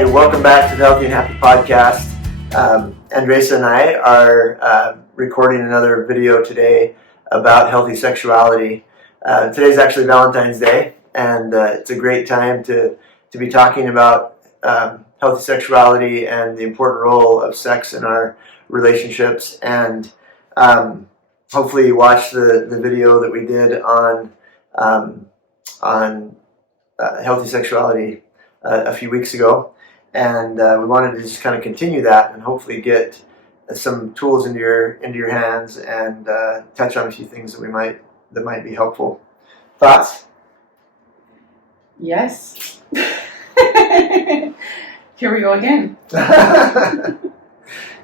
Hi, welcome back to the Healthy and Happy Podcast. Andresa and I are recording another video today about healthy sexuality. Today's actually Valentine's Day, and it's a great time to be talking about healthy sexuality and the important role of sex in our relationships. And hopefully you watched the video that we did on healthy sexuality a few weeks ago, and we wanted to just kind of continue that and hopefully get some tools into your hands and touch on a few things that might be helpful. Thoughts? Yes. Here we go again.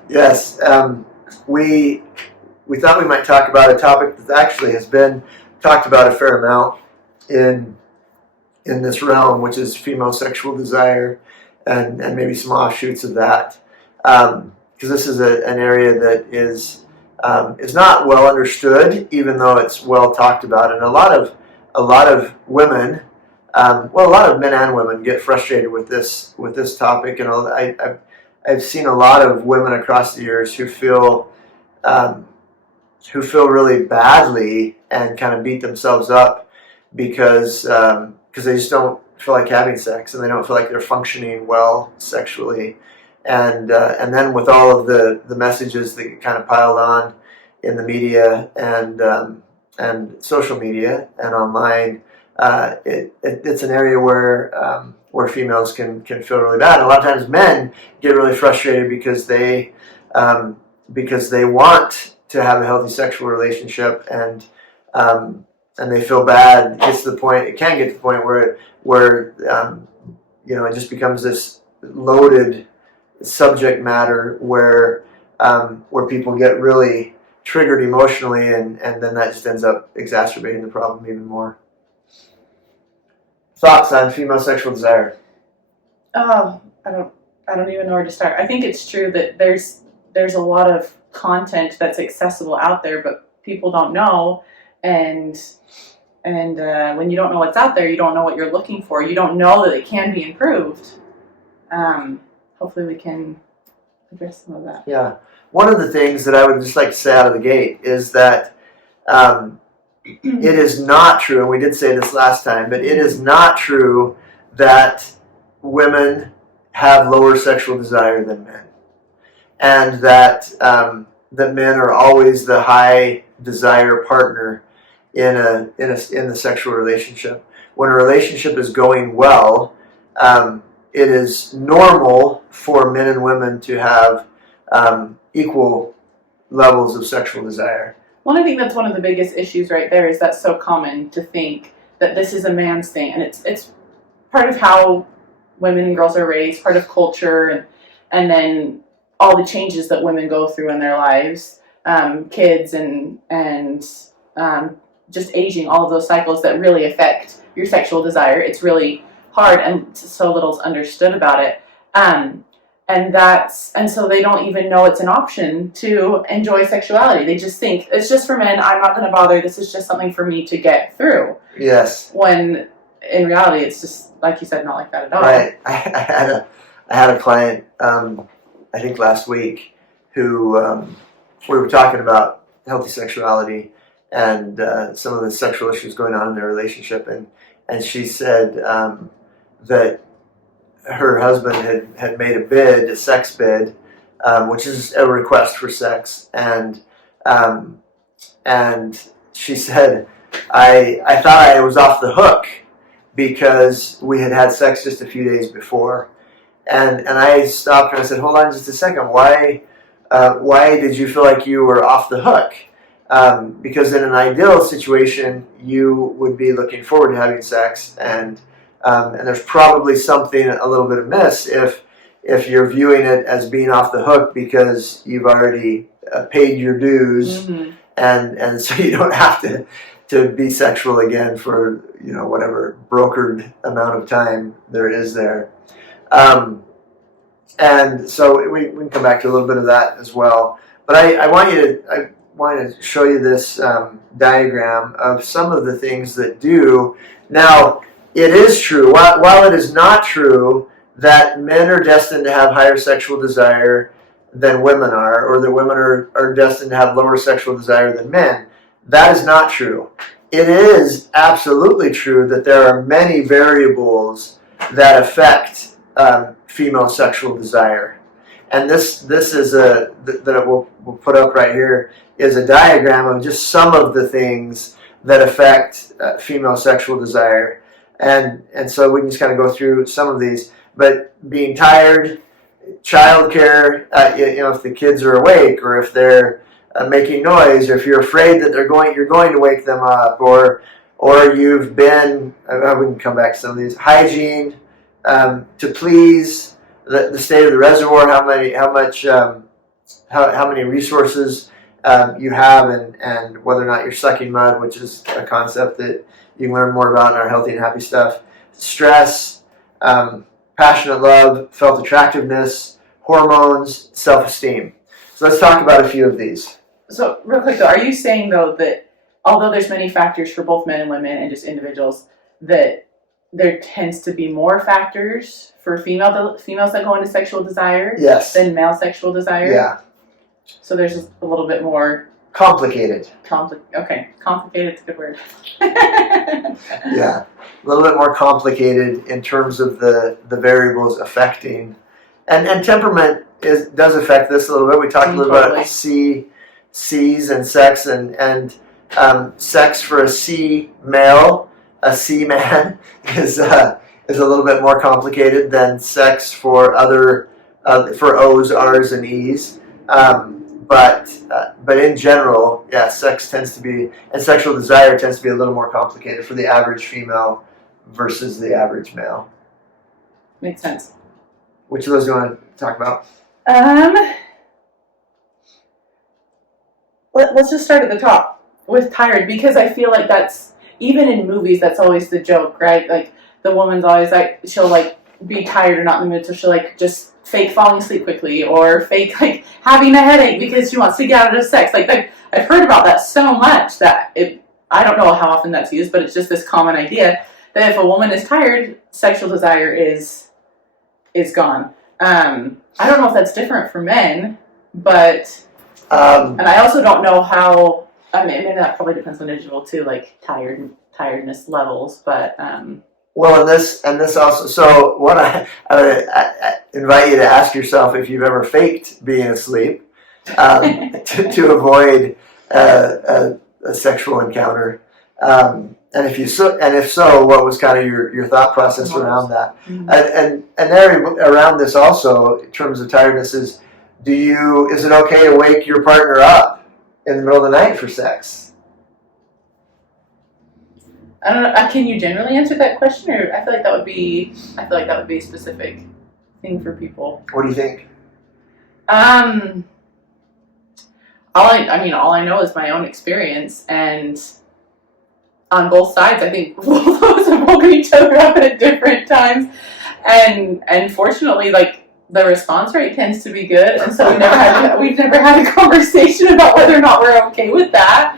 Yes. We thought we might talk about a topic that actually has been talked about a fair amount in this realm, which is female sexual desire and maybe some offshoots of that, because this is an area that is not well understood, even though it's well talked about, and a lot of women, a lot of men and women get frustrated with this topic, and I've seen a lot of women across the years who feel really badly and kind of beat themselves up because they just don't feel like having sex, and they don't feel like they're functioning well sexually, and then with all of the messages that get kind of piled on in the media and social media and online, it's an area where females can feel really bad. And a lot of times men get really frustrated because they want to have a healthy sexual relationship, and they feel bad. It can get to the point where it just becomes this loaded subject matter where people get really triggered emotionally, and then that just ends up exacerbating the problem even more. Thoughts on female sexual desire? Oh, I don't even know where to start. I think it's true that there's a lot of content that's accessible out there, but people don't know, and when you don't know what's out there, you don't know what you're looking for. You don't know that it can be improved. Hopefully we can address some of that. Yeah. One of the things that I would just like to say out of the gate is that it is not true, and we did say this last time, but it is not true that women have lower sexual desire than men, and that men are always the high desire partner in the sexual relationship. When a relationship is going well, it is normal for men and women to have equal levels of sexual desire. Well, I think that's one of the biggest issues right there, is that's so common to think that this is a man's thing, and it's part of how women and girls are raised, part of culture, and then all the changes that women go through in their lives, kids and just aging, all of those cycles that really affect your sexual desire. It's really hard, and so little's understood about it. And so they don't even know it's an option to enjoy sexuality. They just think it's just for men. I'm not going to bother. This is just something for me to get through. Yes. When in reality, it's just, like you said, not like that at all. Right. I had a client, I think last week, who we were talking about healthy sexuality and some of the sexual issues going on in their relationship, and she said that her husband had made a sex bid, which is a request for sex, and she said, I thought I was off the hook because we had sex just a few days before, and I stopped and I said, hold on just a second, why did you feel like you were off the hook? Because in an ideal situation, you would be looking forward to having sex, and there's probably something a little bit amiss if you're viewing it as being off the hook because you've already paid your dues, mm-hmm. and so you don't have to be sexual again for whatever brokered amount of time there is there. And so we can come back to a little bit of that as well. But I want to show you this diagram of some of the things that do. Now, it is true, while it is not true that men are destined to have higher sexual desire than women are, or that women are destined to have lower sexual desire than men. That is not true. It is absolutely true that there are many variables that affect female sexual desire. And this is that we'll put up right here is a diagram of just some of the things that affect female sexual desire. And so we can just kind of go through some of these. But being tired, childcare, if the kids are awake, or if they're making noise, or if you're afraid that you're going to wake them up, or you've been, we can come back to some of these, hygiene, to please, the state of the reservoir, how many resources you have, and whether or not you're sucking mud, which is a concept that you can learn more about in our Healthy and Happy stuff. Stress, passionate love, felt attractiveness, hormones, self-esteem. So let's talk about a few of these. So real quick though, are you saying though that although there's many factors for both men and women and just individuals, that there tends to be more factors for females that go into sexual desire than male sexual desire? Yeah. So there's just a little bit more complicated. Complicated's a good word. Yeah, a little bit more complicated in terms of the variables affecting, and temperament does affect this a little bit. We talked a little about C's and sex, and sex for a C male, a C man is a little bit more complicated than sex for for O's, R's, and E's. But in general, yeah, sex tends to be, and sexual desire tends to be a little more complicated for the average female versus the average male. Makes sense. Which of those do you want to talk about? Let's just start at the top with tired, because I feel like that's, even in movies, that's always the joke, right? Like, the woman's always like, she'll like be tired or not in the mood, so she'll like just fake falling asleep quickly, or fake like having a headache because she wants to get out of sex. Like I've heard about that so much that I don't know how often that's used, but it's just this common idea that if a woman is tired, sexual desire is gone. I don't know if that's different for men, but and I also don't know how. I mean, maybe that probably depends on individual too, like tiredness levels, but. Well, and this also. So, what I invite you to ask yourself if you've ever faked being asleep to avoid a sexual encounter, and if so, what was kind of your thought process around that? Mm-hmm. And there around this also, in terms of tiredness, is it okay to wake your partner up in the middle of the night for sex? I don't know. Can you generally answer that question, or I feel like that would be a specific thing for people. What do you think? All I know is my own experience, and on both sides, I think both of us have woken each other up at different times, and fortunately, like, the response rate tends to be good, and so we've never had a conversation about whether or not we're okay with that.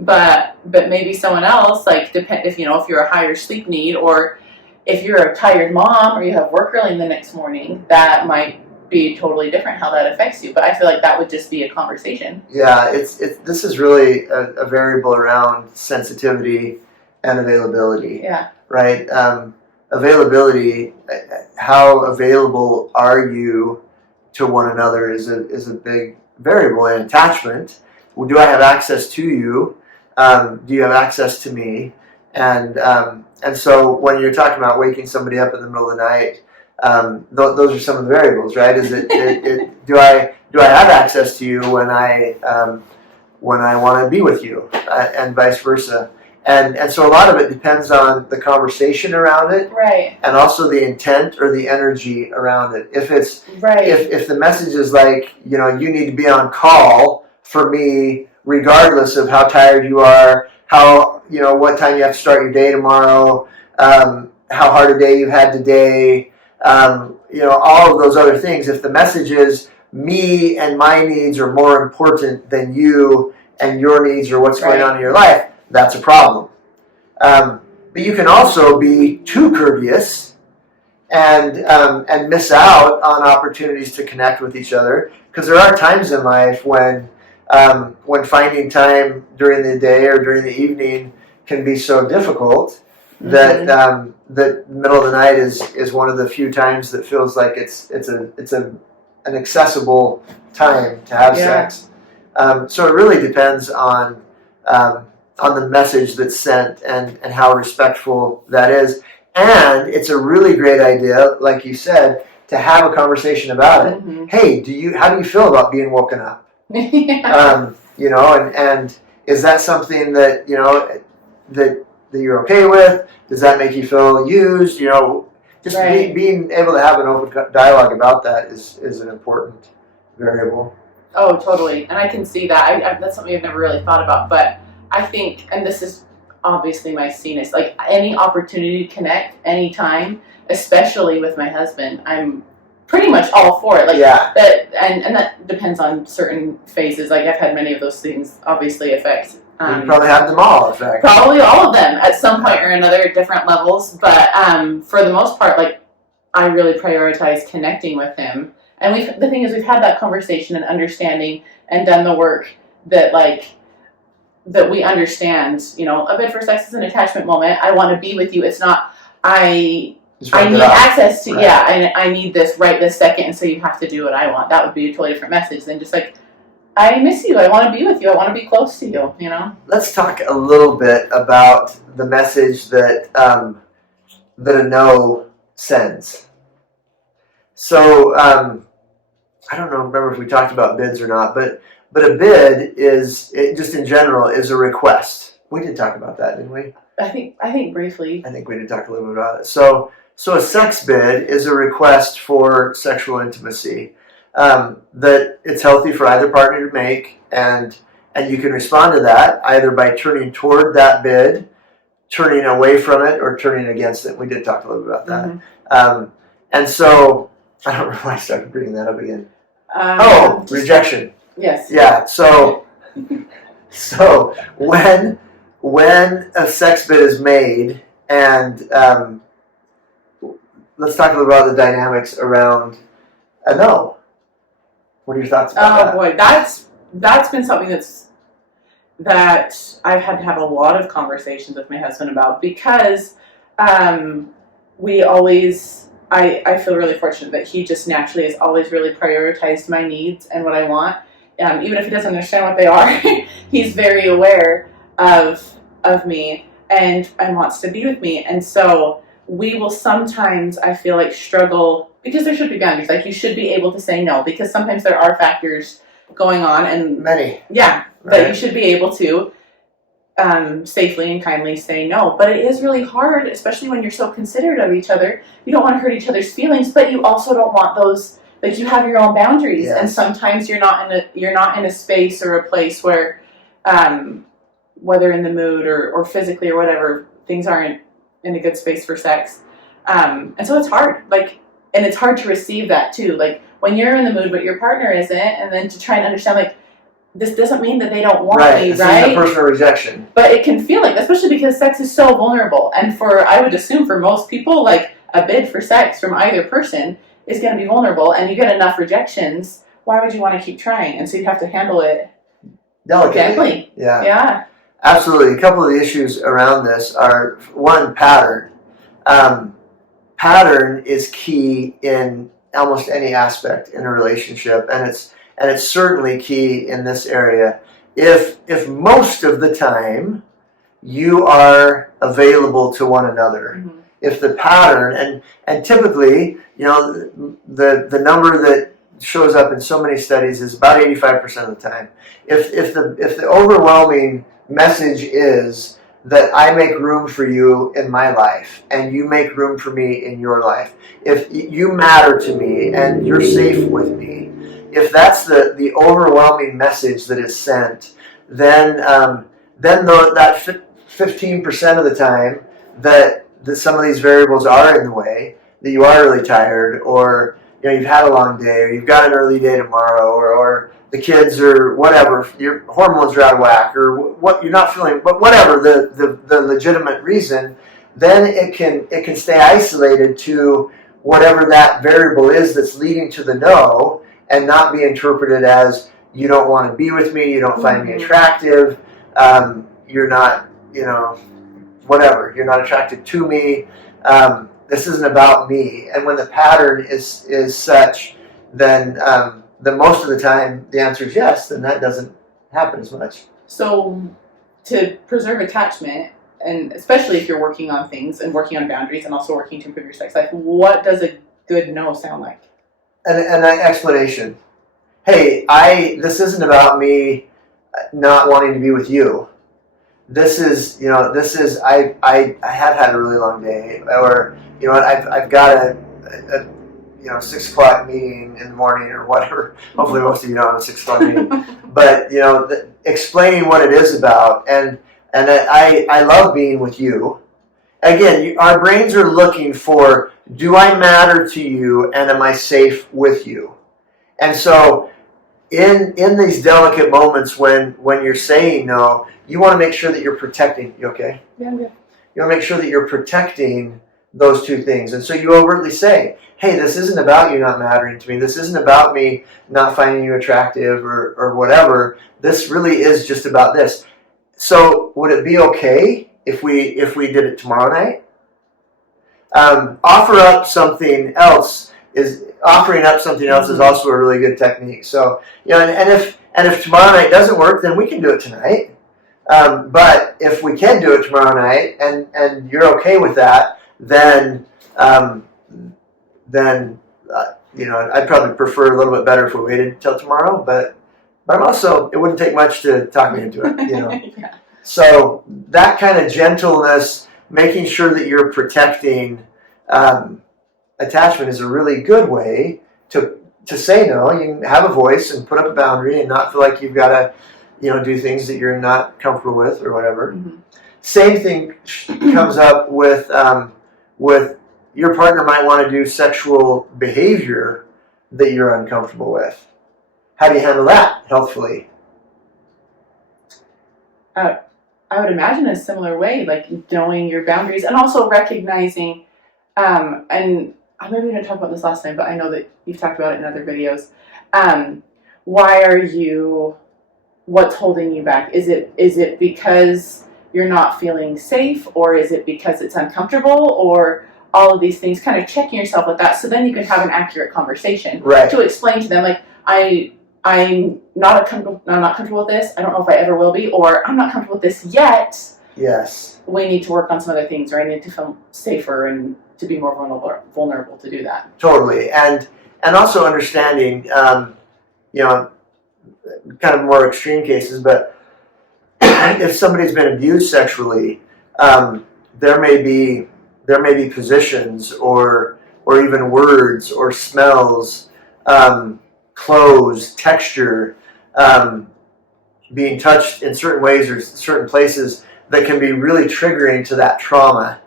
But maybe someone else, like, if you're a higher sleep need, or if you're a tired mom, or you have work early in the next morning, that might be totally different how that affects you. But I feel like that would just be a conversation. Yeah, this is really a variable around sensitivity and availability. Yeah. Right. Availability. How available are you to one another is a big variable. And attachment. Well, do I have access to you? Do you have access to me? And so when you're talking about waking somebody up in the middle of the night, those are some of the variables, right? Is do I have access to you when I want to be with you, and vice versa? And so a lot of it depends on the conversation around it, right? And also the intent or the energy around it. If it's if the message is like, you need to be on call for me, regardless of how tired you are, what time you have to start your day tomorrow, how hard a day you've had today, all of those other things. If the message is me and my needs are more important than you and your needs or what's going on in your life, that's a problem. But you can also be too courteous and miss out on opportunities to connect with each other, because there are times in life when finding time during the day or during the evening can be so difficult that that middle of the night is one of the few times that feels like it's an accessible time to have sex. So it really depends on the message that's sent and how respectful that is. And it's a really great idea, like you said, to have a conversation about it. Hey, how do you feel about being woken up? You know, and is that something that, you know, that you're okay with? Does that make you feel used? You know, just being able to have an open dialogue about that is an important variable. Oh, totally. And I can see that. That's something I've never really thought about. But I think, and this is obviously my scenus, like any opportunity to connect anytime, especially with my husband, I'm pretty much all for it. Like that, and that depends on certain phases. Like I've had many of those things obviously affect. You probably have them all, in fact. Probably all of them at some point or another at different levels. But for the most part, like I really prioritize connecting with him. And the thing is, we've had that conversation and understanding and done the work that we understand. You know, a bid for sex is an attachment moment. I want to be with you. It's not I need access to I need this right this second, and so you have to do what I want. That would be a totally different message than just like, I miss you, I want to be with you, I want to be close to you, you know? Let's talk a little bit about the message that that a no sends. So I don't remember if we talked about bids or not, but a bid is, just in general, is a request. We did talk about that, didn't we? I think briefly. I think we did talk a little bit about it. So a sex bid is a request for sexual intimacy that it's healthy for either partner to make, and you can respond to that either by turning toward that bid, turning away from it, or turning against it. We did talk a little bit about that. And so I don't know why I started bringing that up again. Rejection. Yes. Yeah. So when a sex bid is made, and let's talk a little about the dynamics around a no. What are your thoughts about that? Oh boy, that's been something that I've had to have a lot of conversations with my husband about, because we always, I feel really fortunate that he just naturally has always really prioritized my needs and what I want. Even if he doesn't understand what they are, he's very aware of me and wants to be with me. And so we will sometimes, I feel like, struggle, because there should be boundaries. Like, you should be able to say no, because sometimes there are factors going on, and many. Yeah, right. That you should be able to safely and kindly say no. But it is really hard, especially when you're so considerate of each other. You don't want to hurt each other's feelings, but you also don't want those, like, you have your own boundaries. Yes. And sometimes you're not in a space or a place where, whether in the mood or physically or whatever, things aren't in a good space for sex. And so it's hard. Like, and it's hard to receive that too. Like, when you're in the mood but your partner isn't, and then to try and understand, like, this doesn't mean that they don't want me, right? Right? It's a personal rejection. But it can feel like, especially because sex is so vulnerable. And I would assume for most people, like, a bid for sex from either person is going to be vulnerable, and you get enough rejections, why would you want to keep trying? And so you have to handle it delicately. Yeah. Yeah. Absolutely. A couple of the issues around this are, one, pattern. Pattern is key in almost any aspect in a relationship, and it's certainly key in this area. If most of the time you are available to one another, if the pattern, and typically, you know, the number that shows up in so many studies is about 85% of the time. If the overwhelming message is that I make room for you in my life and you make room for me in your life, if you matter to me and you're safe with me, if that's the overwhelming message that is sent, then that 15% of the time that some of these variables are in the way, that you are really tired, or, you know, you've had a long day, or you've got an early day tomorrow, or the kids, or whatever, your hormones are out of whack, or what you're not feeling, but whatever the legitimate reason, then it can stay isolated to whatever that variable is that's leading to the no, and not be interpreted as you don't want to be with me, you don't find me attractive, you're not, whatever, you're not attracted to me. This isn't about me. And when the pattern is such, then most of the time the answer is yes, then that doesn't happen as much. So to preserve attachment, and especially if you're working on things and working on boundaries and also working to improve your sex life, what does a good no sound like? An explanation. Hey, this isn't about me not wanting to be with you. This is I have had a really long day, or I've got a 6 o'clock meeting in the morning or whatever. Hopefully most of you don't have a 6 o'clock meeting. But explaining what it is about, and I love being with you. Again, our brains are looking for, do I matter to you, and am I safe with you? And so in these delicate moments when you're saying no, you want to make sure that you're protecting. You okay? Yeah, I'm good. You want to make sure that you're protecting those two things. And so you overtly say, hey, this isn't about you not mattering to me. This isn't about me not finding you attractive or whatever. This really is just about this. So would it be okay if we did it tomorrow night? Offering up something else is also a really good technique. So and if tomorrow night doesn't work, then we can do it tonight. But if we can do it tomorrow night and you're okay with that, then I'd probably prefer a little bit better if we waited till tomorrow. But I'm also, it wouldn't take much to talk me into it. Yeah. So that kind of gentleness, making sure that you're protecting attachment, is a really good way to say no. You can have a voice and put up a boundary and not feel like you've got to do things that you're not comfortable with or whatever. Mm-hmm. Same thing comes up with your partner might want to do sexual behavior that you're uncomfortable with. How do you handle that healthfully? I would imagine a similar way, like knowing your boundaries and also recognizing, and maybe we didn't talk about this last time, but I know that you've talked about it in other videos. What's holding you back? Is it because you're not feeling safe, or is it because it's uncomfortable, or all of these things? Kind of checking yourself with that, so then you can have an accurate conversation, right, to explain to them, like, I'm not comfortable with this. I don't know if I ever will be, or I'm not comfortable with this yet. Yes. We need to work on some other things, or I need to feel safer and to be more vulnerable to do that. Totally, and also understanding, kind of more extreme cases, but if somebody's been abused sexually, there may be positions or even words or smells, clothes, texture, being touched in certain ways or certain places that can be really triggering to that trauma.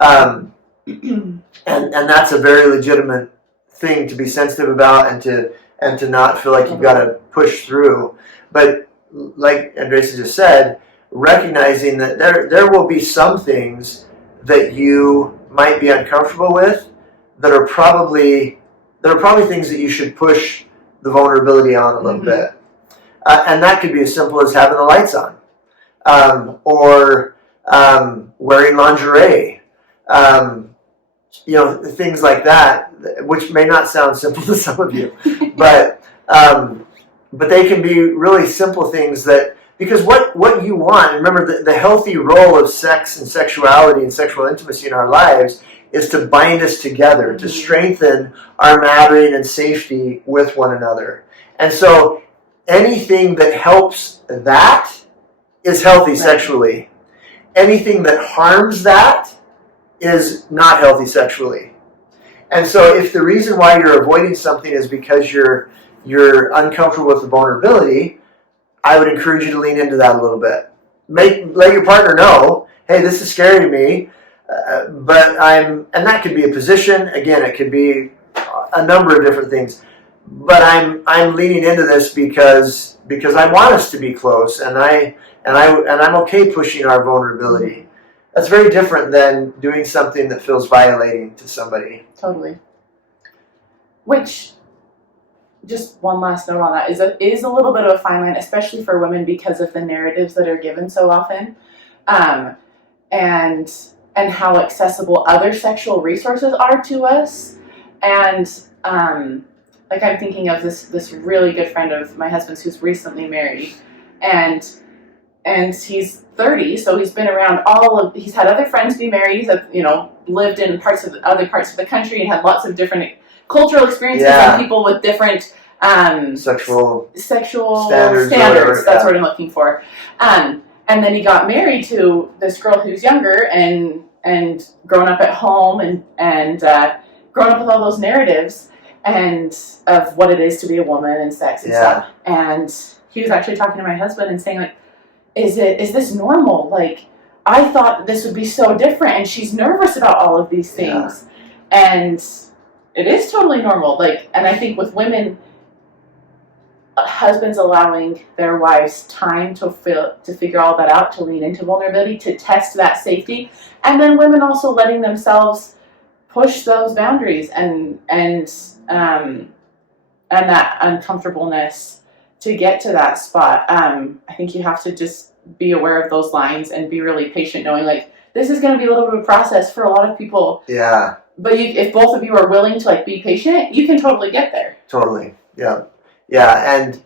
And that's a very legitimate thing to be sensitive about and to not feel like you've got to push through. But like Andresa just said, recognizing that there will be some things that you might be uncomfortable with that are probably things that you should push the vulnerability on a little bit. And that could be as simple as having the lights on, or wearing lingerie, things like that, which may not sound simple to some of you, but they can be really simple things that, because what you want, remember the healthy role of sex and sexuality and sexual intimacy in our lives is to bind us together, to strengthen our mattering and safety with one another. And so anything that helps that is healthy sexually. Anything that harms that is not healthy sexually. And so if the reason why you're avoiding something is because you're uncomfortable with the vulnerability, I would encourage you to lean into that a little bit. Let your partner know, hey, this is scary to me, and that could be a position. Again, it could be a number of different things. But I'm leaning into this because I want us to be close, and I'm okay pushing our vulnerability. That's very different than doing something that feels violating to somebody. Totally. which, just one last note on that, is a little bit of a fine line, especially for women, because of the narratives that are given so often, and how accessible other sexual resources are to us. And like, I'm thinking of this really good friend of my husband's who's recently married, and he's 30, so he's been around he's had other friends be married, he's lived in other parts of the country and had lots of different cultural experiences and people with different sexual standards. That's what I'm looking for. And then he got married to this girl who's younger and grown up at home and grown up with all those narratives and of what it is to be a woman and sex and stuff. And he was actually talking to my husband and saying, like, is this normal? Like, I thought this would be so different, and she's nervous about all of these things. And it is totally normal. Like, and I think with women, husbands allowing their wives time to figure all that out, to lean into vulnerability, to test that safety, and then women also letting themselves push those boundaries and that uncomfortableness to get to that spot. I think you have to just be aware of those lines and be really patient, knowing, like, this is going to be a little bit of a process for a lot of people. Yeah. But if both of you are willing to, like, be patient, you can totally get there. Totally. Yeah. Yeah. And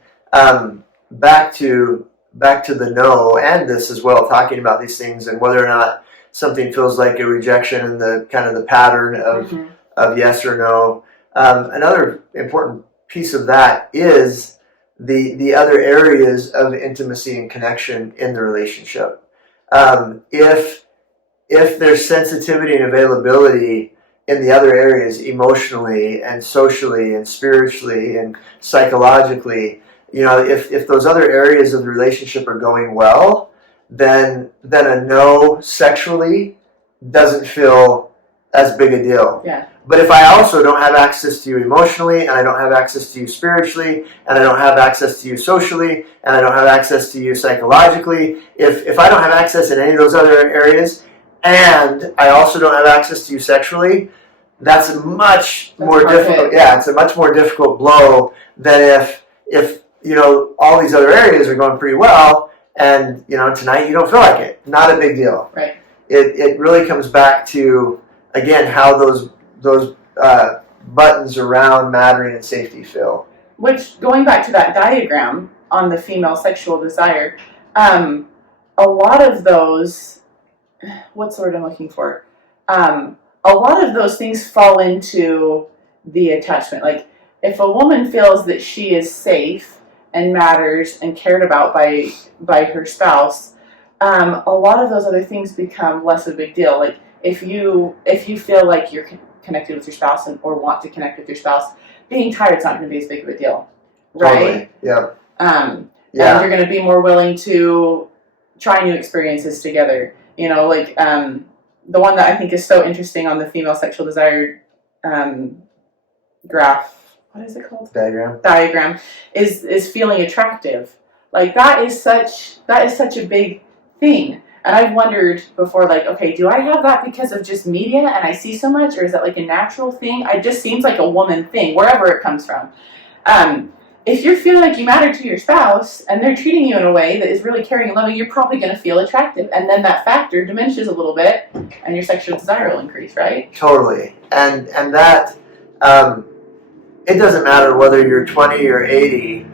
back to the no, and this as well, talking about these things and whether or not something feels like a rejection and the kind of the pattern of yes or no. Another important piece of that is the other areas of intimacy and connection in the relationship. If there's sensitivity and availability in the other areas, emotionally and socially and spiritually and psychologically, if those other areas of the relationship are going well, then a no sexually doesn't feel as big a deal. Yeah. But if I also don't have access to you emotionally, and I don't have access to you spiritually, and I don't have access to you socially, and I don't have access to you psychologically, if I don't have access in any of those other areas, and I also don't have access to you sexually, that's a much more difficult. Yeah, it's a much more difficult blow than if all these other areas are going pretty well, and tonight you don't feel like it. Not a big deal. Right. It really comes back to, again, how those buttons around mattering and safety feel. Which, going back to that diagram on the female sexual desire, a lot of those, what's the word I'm looking for? A lot of those things fall into the attachment. Like, if a woman feels that she is safe and matters and cared about by her spouse, a lot of those other things become less of a big deal. Like, if you feel like you're connected with your spouse or want to connect with your spouse, being tired's not going to be as big of a deal, right? Totally. Yeah. And you're going to be more willing to try new experiences together. The one that I think is so interesting on the female sexual desire graph, what is it called? Diagram is feeling attractive. Like, that is such a big thing. And I've wondered before, like, okay, do I have that because of just media and I see so much, or is that like a natural thing? It just seems like a woman thing, wherever it comes from. If you feel like you matter to your spouse and they're treating you in a way that is really caring and loving, you're probably going to feel attractive. And then that factor diminishes a little bit and your sexual desire will increase, right? Totally. And that, it doesn't matter whether you're 20 or 80,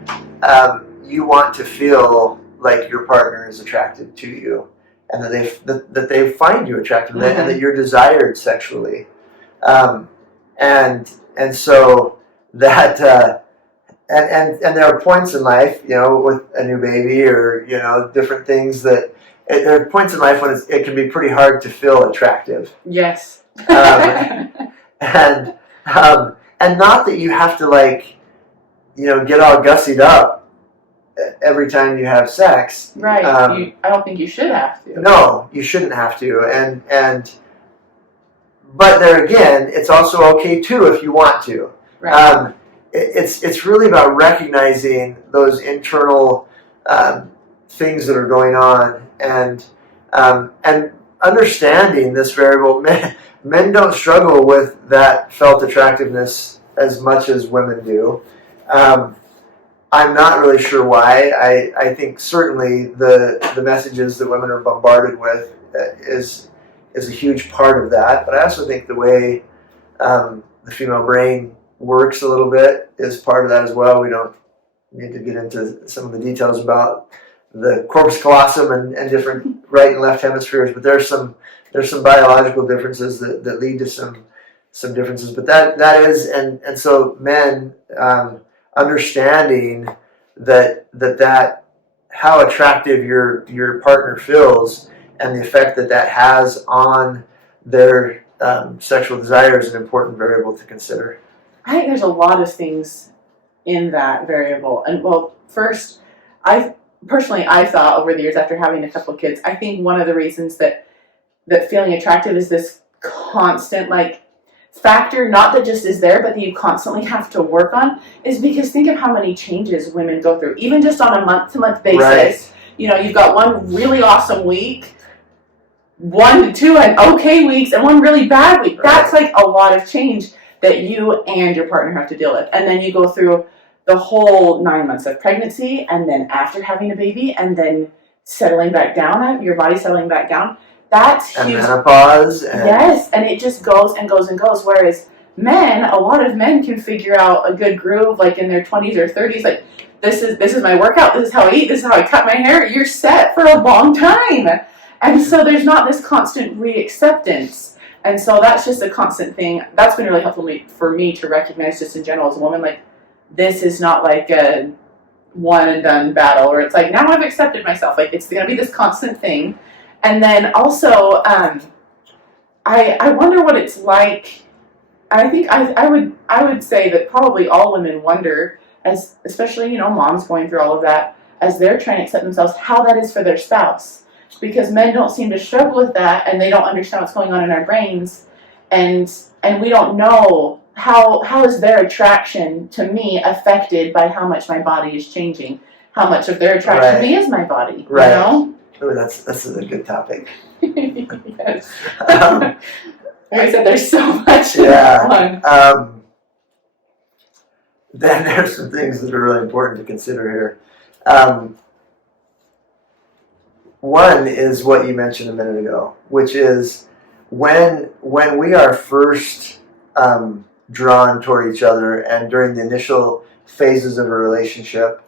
you want to feel like your partner is attracted to you, and that they find you attractive, and that you're desired sexually, and so that and there are points in life, with a new baby or different things there are points in life when it can be pretty hard to feel attractive. Yes. And not that you have to get all gussied up every time you have sex. Right. I don't think you should have to. No, you shouldn't have to. But there again, it's also okay too if you want to. Right. It's really about recognizing those internal things that are going on and understanding this variable. Men don't struggle with that felt attractiveness as much as women do. I'm not really sure why. I think certainly the messages that women are bombarded with is a huge part of that. But I also think the way the female brain works a little bit is part of that as well. We don't need to get into some of the details about the corpus callosum and different right and left hemispheres, but there's some biological differences that lead to some differences. But that is and so men understanding that how attractive your partner feels and the effect that has on their sexual desire is an important variable to consider. I think there's a lot of things in that variable. And well, first, I thought over the years after having a couple of kids, I think one of the reasons that feeling attractive is this constant factor, not that just is there, but that you constantly have to work on, is because think of how many changes women go through, even just on a month-to-month basis. Right. You've got one really awesome week, 1 to 2 okay weeks, and one really bad week. Right. That's a lot of change that you and your partner have to deal with. And then you go through the whole 9 months of pregnancy, and then after having a baby, and then settling back down, your body settling back down. That's huge. And menopause. Yes, and it just goes and goes and goes. Whereas men, a lot of men can figure out a good groove in their 20s or 30s. This is my workout, this is how I eat, this is how I cut my hair. You're set for a long time. And so there's not this constant re-acceptance. And so that's just a constant thing. That's been really helpful for me to recognize just in general as a woman, this is not a one and done battle where it's now I've accepted myself. It's going to be this constant thing. And then also, I wonder what it's like. I think I would say that probably all women wonder, as especially moms going through all of that, as they're trying to accept themselves, how that is for their spouse. Because men don't seem to struggle with that, and they don't understand what's going on in our brains, and we don't know how is their attraction to me affected by how much my body is changing, how much of their attraction to me is my body. Right. Oh, that's a good topic. Yes. Like I said, there's so much. Yeah. Then there's some things that are really important to consider here. One is what you mentioned a minute ago, which is when we are first drawn toward each other and during the initial phases of a relationship,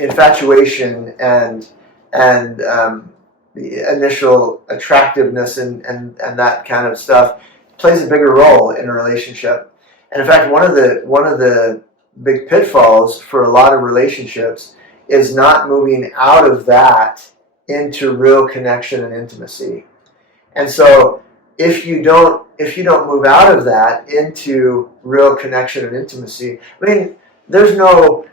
infatuation and the initial attractiveness and that kind of stuff plays a bigger role in a relationship. And in fact, one of the big pitfalls for a lot of relationships is not moving out of that into real connection and intimacy. And so if you don't move out of that into real connection and intimacy, there's no,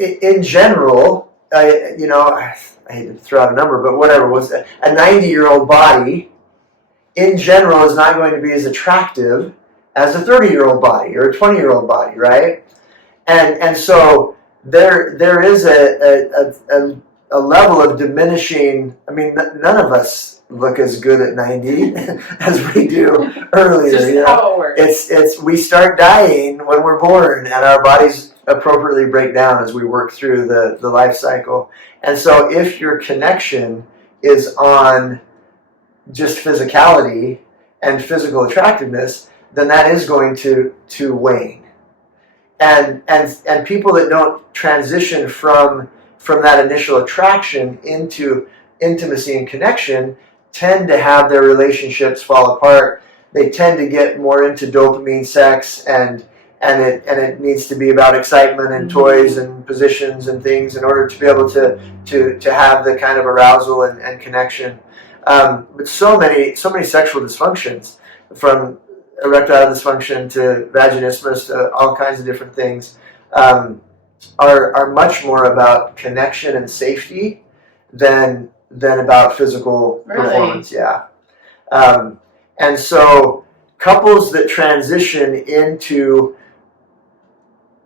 in general, I hate to throw out a number, but whatever, was a 90-year-old body in general is not going to be as attractive as a 30-year-old body or a 20-year-old body, right? And so there is a level of diminishing. None of us look as good at 90 as we do earlier. It's just how it works. It's we start dying when we're born, and our bodies appropriately break down as we work through the life cycle. And so if your connection is on just physicality and physical attractiveness, then that is going to wane. And people that don't transition from that initial attraction into intimacy and connection tend to have their relationships fall apart. They tend to get more into dopamine sex, and it needs to be about excitement and toys and positions and things in order to be able to have the kind of arousal and connection. But so many sexual dysfunctions, from erectile dysfunction to vaginismus to all kinds of different things, are much more about connection and safety than about physical performance. Yeah. And so couples that transition into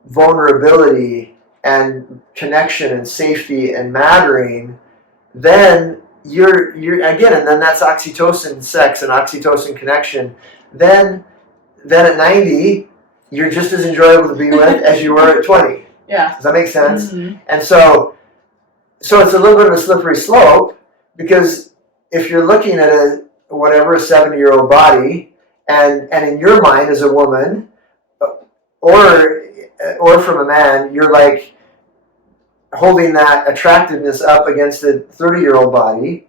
vulnerability and connection and safety and mattering, then you're again, and then that's oxytocin sex and oxytocin connection. Then then at 90, you're just as enjoyable to be with as you were at 20. Yeah. Does that make sense? Mm-hmm. And so it's a little bit of a slippery slope, because if you're looking at a 70-year-old body, and in your mind as a woman, or from a man, you're like holding that attractiveness up against a 30-year-old body,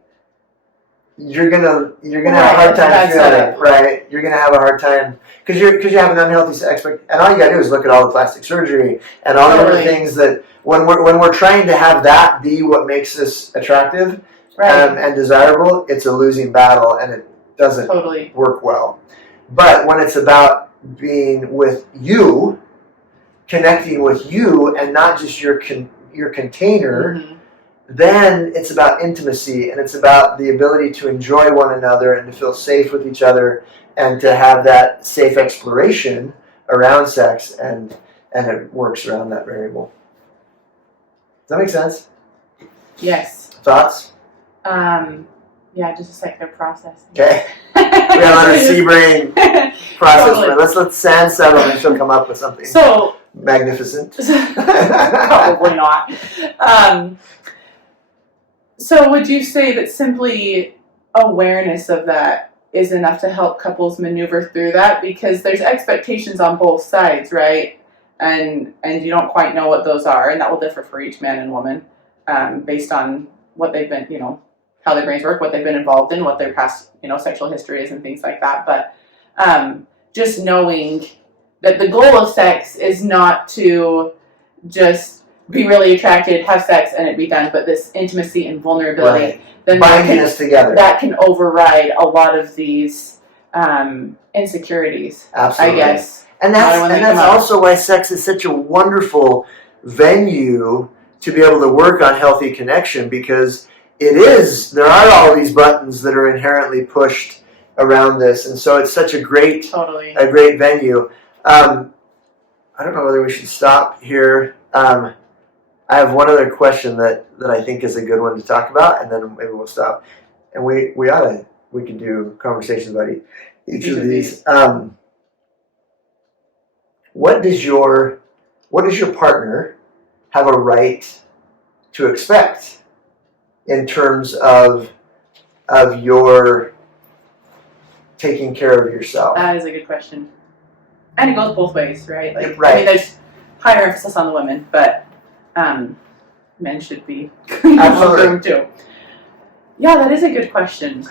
you're gonna have a hard time feeling it, right? You're gonna have a hard time because you have an unhealthy expectation, and all you gotta do is look at all the plastic surgery and all the other things that when we're trying to have that be what makes us attractive and desirable, it's a losing battle, and it doesn't work well. But when it's about being with you, connecting with you, and not just your container. Mm-hmm. Then it's about intimacy, and it's about the ability to enjoy one another and to feel safe with each other and to have that safe exploration around sex, and it works around that variable. Does that make sense? Yes. Thoughts? Yeah, just a second process. Okay. We got a lot of sea brain process. Totally. Let's sand settle, and she'll come up with something magnificent. Probably not. So would you say that simply awareness of that is enough to help couples maneuver through that? Because there's expectations on both sides, right? And you don't quite know what those are, and that will differ for each man and woman based on what they've been, how their brains work, what they've been involved in, what their past, sexual history is and things like that. But just knowing that the goal of sex is not to just be really attracted, have sex, and it be done, but this intimacy and vulnerability, then binding us together. That can override a lot of these insecurities. Absolutely. I guess. And that's also why sex is such a wonderful venue to be able to work on healthy connection, because there are all these buttons that are inherently pushed around this, and so it's such a great venue. I don't know whether we should stop here. I have one other question that I think is a good one to talk about, and then maybe we'll stop. And we could do conversations about each of these. What does your partner have a right to expect in terms of your taking care of yourself? That is a good question. And it goes both ways, right? Right. I mean, there's higher emphasis on the women, but men should be in the room too. Yeah, that is a good question.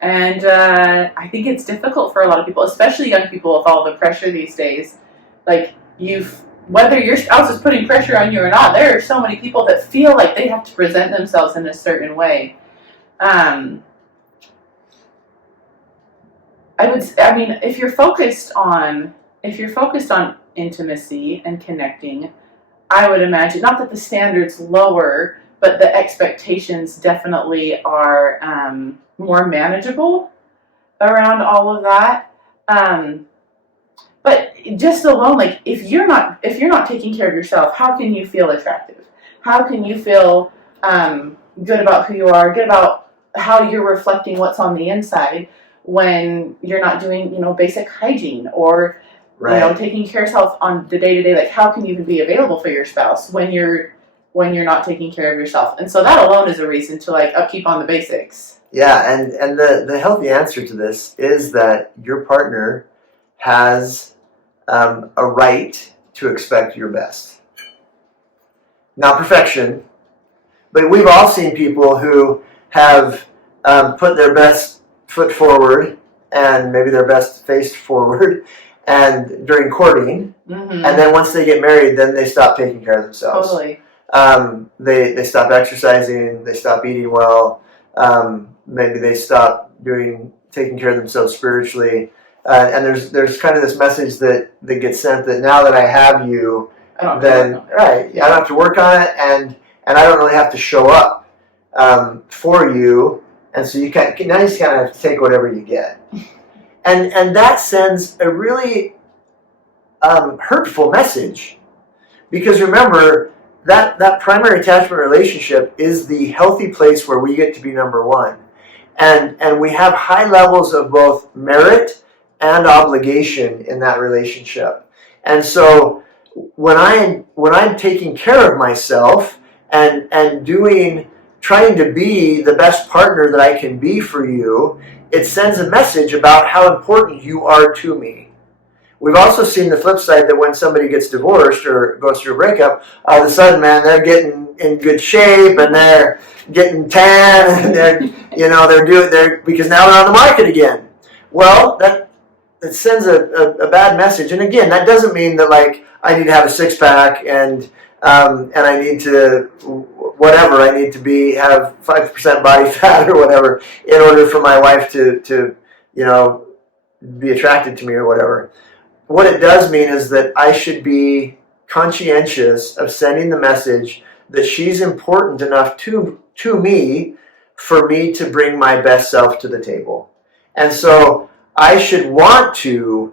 And I think it's difficult for a lot of people, especially young people, with all the pressure these days. Like, whether your spouse is putting pressure on you or not, there are so many people that feel like they have to present themselves in a certain way. If you're focused on intimacy and connecting, I would imagine, not that the standard's lower, but the expectations definitely are more manageable around all of that. But just alone, like, if you're not taking care of yourself, how can you feel attractive? How can you feel good about who you are, good about how you're reflecting what's on the inside, when you're not doing, basic hygiene or, taking care of yourself on the day-to-day? Like, how can you even be available for your spouse when you're not taking care of yourself? And so that alone is a reason to, upkeep on the basics. Yeah, and the healthy answer to this is that your partner has a right to expect your best. Not perfection, but we've all seen people who have put their best foot forward and maybe their best face forward and during courting, and then once they get married, then they stop taking care of themselves. Totally. They stop exercising, they stop eating well, maybe they stop taking care of themselves spiritually, and there's kind of this message that gets sent that now that I have you, I don't have to work on it, and I don't really have to show up for you. And so now you just kind of have to take whatever you get. And that sends a really hurtful message. Because remember, that primary attachment relationship is the healthy place where we get to be number one. And we have high levels of both merit and obligation in that relationship. And so when I'm taking care of myself and trying to be the best partner that I can be for you, it sends a message about how important you are to me. We've also seen the flip side that when somebody gets divorced or goes through a breakup, all of a sudden, man, they're getting in good shape and they're getting tan and they're because now they're on the market again. Well, that sends a bad message. And again, that doesn't mean that like I need to have a six pack and I need to whatever I need to have 5% body fat or whatever in order for my wife to be attracted to me or whatever. What it does mean is that I should be conscientious of sending the message that she's important enough to me for me to bring my best self to the table. And so I should want to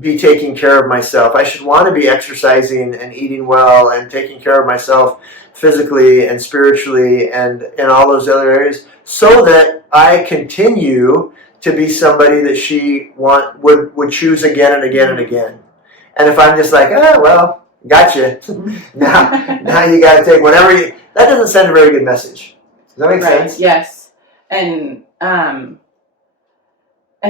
be taking care of myself. I should want to be exercising and eating well and taking care of myself physically and spiritually and in all those other areas so that I continue to be somebody that she would choose again and again and again. And if I'm just like, well, gotcha. now you got to take whatever that doesn't send a very good message. Does that make sense? Yes. And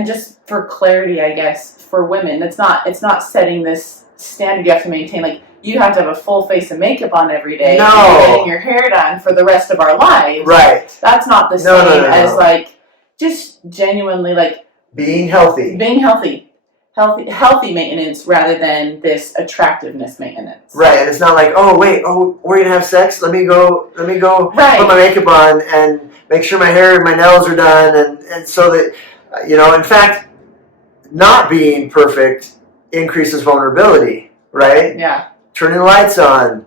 just for clarity, I guess, for women, it's not setting this standard you have to maintain. Like, you have to have a full face of makeup on every day. No. And you're getting your hair done for the rest of our lives. Right. That's not the same as like just genuinely like being healthy. Healthy maintenance rather than this attractiveness maintenance. Right, and it's not like, we're gonna have sex. Let me go right. Put my makeup on and make sure my hair and my nails are done, and so that in fact, not being perfect increases vulnerability. Right? Yeah. Turning the lights on,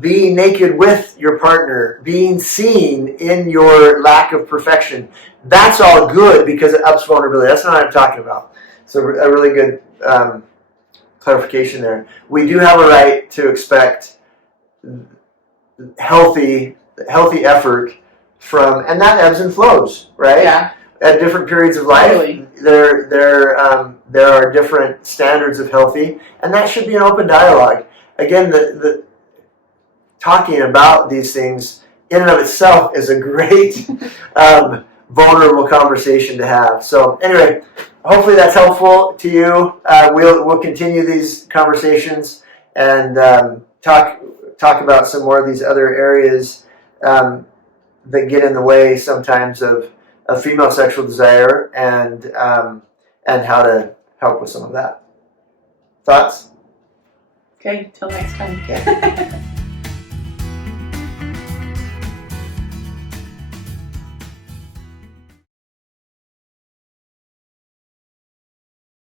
being naked with your partner, being seen in your lack of perfection. That's all good because it ups vulnerability. That's not what I'm talking about. So a really good clarification there. We do have a right to expect healthy effort from, and that ebbs and flows, right? Yeah. At different periods of life, totally. there are different standards of healthy, and that should be an open dialogue. Again, the talking about these things in and of itself is a great vulnerable conversation to have. So anyway, hopefully that's helpful to you. We'll continue these conversations and talk about some more of these other areas that get in the way sometimes of female sexual desire and how to help with some of that. Thoughts? Okay, till next time. Okay.